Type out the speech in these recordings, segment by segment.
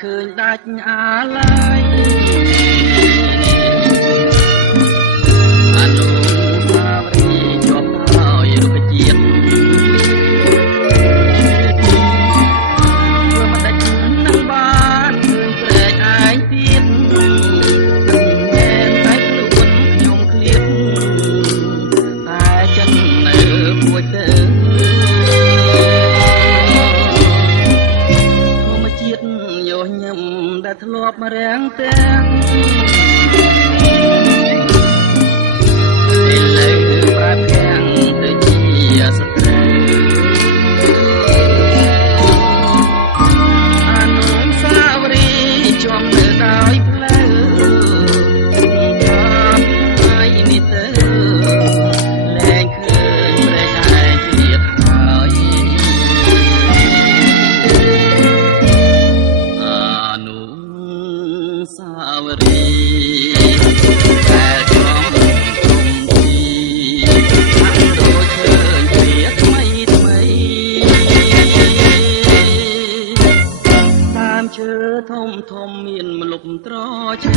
ឃើញដាច់អាឡាយអនុស្សាវរីយ៍ជាប់ដោយរុក្ខជាតិធ្វើមិនដាច់នឹងបានឃើញព្រែកឯងទៀតមែនតែខ្លួនខ្ញុំឃ្លាតតែចិននៅពួយទៅដែលធ្លាប់មករាំងទាំងឥឡូវប្រែប្រាំងទៅជាសត្រូវអនុស្សាវរីយ៍ជាប់នៅដោយផ្លូវតាមហើយនេះទៅលែងឃើញព្រែកឯងទៀតហើយសាវរីយ៍តែចំទុំទីហាក់ដូចឃើញវាថ្មីថ្មីតាមឈើធំធំមានម្លប់ត្រឆេ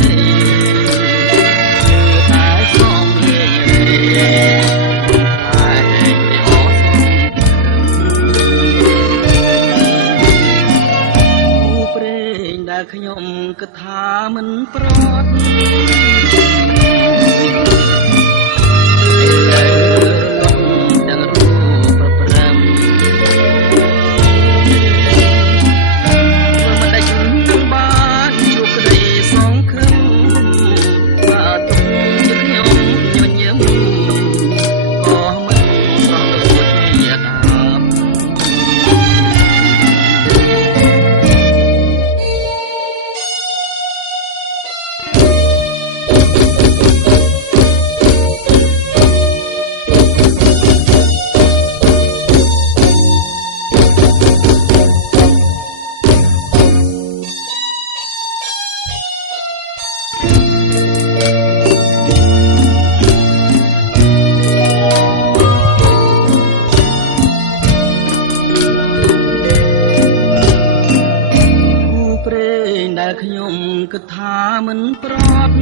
តែសំលេងតែពីអស់ព្រេងដែលខ្ញុំគិតថាមិនប្រត់ទាំងរូបប្រព្រឹត្តមិនដាច់នឹងបានជួបក្តីសង្ឃឹមបើទុកជាខ្ញុំញញឹមក៏មិនស្រស់ដូចជាដើមដែលខ្ញុំគិតថាមិនប្រត់